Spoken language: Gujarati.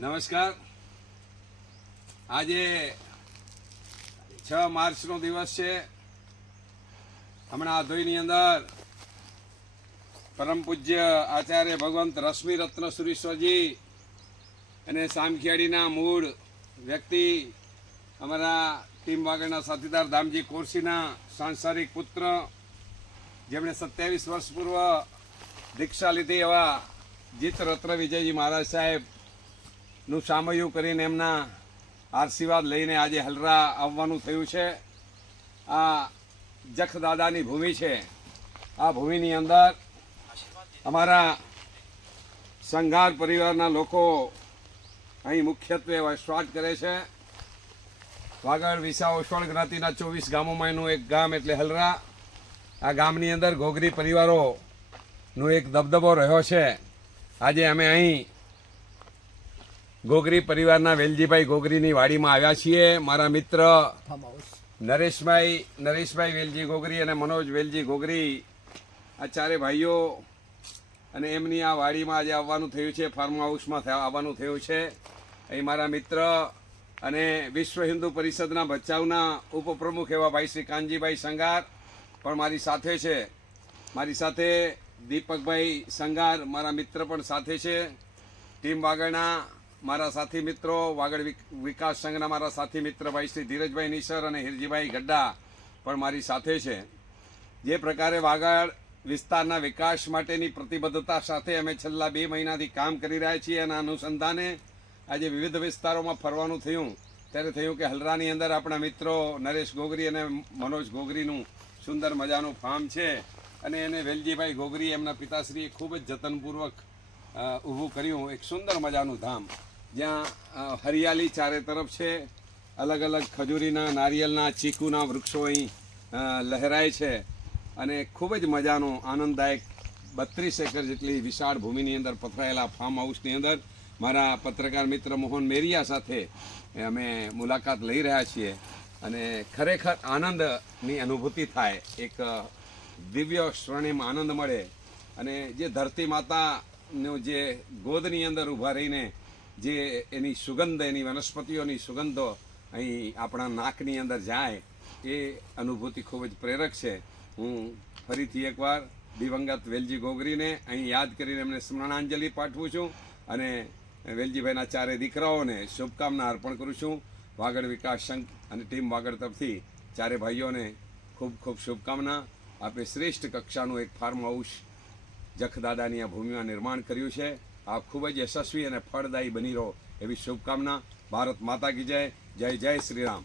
નમસ્કાર. આજે 6 માર્ચનો દિવસ છે. હમણાં આધોઈની અંદર પરમ પૂજ્ય આચાર્ય ભગવંત રશ્મિ રત્ન સુરીશ્વરજી અને સામખિયાળીના મૂળ વ્યક્તિ અમારા ટીમ વાગડના સાથીદાર ધામજી કોરસીના સાંસારિક પુત્ર, જેમણે 27 વર્ષ પૂર્વ દીક્ષા લીધી એવા જીત રત્ન વિજયજી મહારાજ સાહેબનું સામયું કરીને એમના આશીર્વાદ લઈને આજે હલરા આવવાનું થયું છે. આ જખ દાદાની ભૂમિ છે. આ ભૂમિની અંદર અમારા સંઘાર પરિવારના લોકો અહીં મુખ્યત્વે વસવાટ કરે છે. વાગડ વિસા ઓસવાળ જ્ઞાતિના 24 ગામોમાંનું એક ગામ એટલે હલરા. આ ગામની અંદર ઘોઘરી પરિવારોનો એક દબદબો રહ્યો છે. આજે અમે અહીં ઘોઘરી પરિવારના વેલજીભાઈ ઘોઘરીની વાડીમાં આવ્યા છીએ. મારા મિત્ર નરેશભાઈ વેલજી ઘોઘરી અને મનોજ વેલજી ઘોઘરી, આ ચારે ભાઈઓ અને એમની આ વાડીમાં આજે આવવાનું થયું છે. ફાર્મ હાઉસમાં આવવાનું થયું છે. અહીં મારા મિત્ર અને વિશ્વ હિન્દુ પરિષદના ભચાઉના ઉપપ્રમુખ એવા ભાઈ શ્રી કાનજીભાઈ સંગાર પણ મારી સાથે છે. મારી સાથે દીપકભાઈ સંગાર મારા મિત્ર પણ સાથે છે. ટીમ વાગડના મારા સાથી મિત્રો, વાગડ વિકાસ સંઘના મારા સાથી મિત્ર ભાઈ શ્રી ધીરજભાઈ નિસર અને હિરજીભાઈ ગડ્ડા પણ મારી સાથે છે. જે પ્રકારે વાગડ વિસ્તારના વિકાસ માટેની પ્રતિબદ્ધતા સાથે અમે છેલ્લા 2 મહિનાથી કામ કરી રહ્યા છીએ અને અનુસંધાને આજે વિવિધ વિસ્તારોમાં ફરવાનું થયું ત્યારે થયું કે હલરાની અંદર આપણા મિત્રો નરેશ ઘોઘરી અને મનોજ ઘોઘરીનું સુંદર મજાનું ફાર્મ છે અને એને વેલજીભાઈ ઘોઘરી એમના પિતાશ્રીએ ખૂબ જ જતનપૂર્વક ઊભું કર્યું. એક સુંદર મજાનું ધામ જ્યાં હરિયાળી ચારે તરફ છે. અલગ અલગ ખજૂરીના, નારિયેલના, ચીકુના વૃક્ષો અહીં લહેરાય છે અને ખૂબ જ મજાનો આનંદદાયક 32 એકર જેટલી વિશાળ ભૂમિની અંદર પથરાયેલા ફાર્મ હાઉસની અંદર મારા પત્રકાર મિત્ર મોહન મેરિયા સાથે અમે મુલાકાત લઈ રહ્યા છીએ અને ખરેખર આનંદની અનુભૂતિ થાય. એક દિવ્ય સ્વર્ણિમ આનંદ મળે અને જે ધરતી માતાનો જે ગોદની અંદર ઊભા રહીને જે એની સુગંધ, એની વનસ્પતિઓની સુગંધો અહીં આપણા નાકની અંદર જાય એ અનુભૂતિ ખૂબ જ પ્રેરક છે. હું ફરીથી એકવાર દિવંગત વેલજી ઘોઘરીને અહીં યાદ કરીને એમને સ્મરણાંજલિ પાઠવું છું અને વેલજીભાઈના ચારે દીકરાઓને શુભકામના અર્પણ કરું છું. વાગડ વિકાસ સંઘ અને ટીમ વાગડ તરફથી ચારે ભાઈઓને ખૂબ ખૂબ શુભકામના. આપણે શ્રેષ્ઠ કક્ષાનું એક ફાર્મ હાઉસ જખદાદાની આ ભૂમિમાં નિર્માણ કર્યું છે. આ ખૂબ જ યશસ્વી અને ફળદાયી બની રહો એવી શુભકામના. ભારત માતા કી જય. જય જય શ્રી રામ.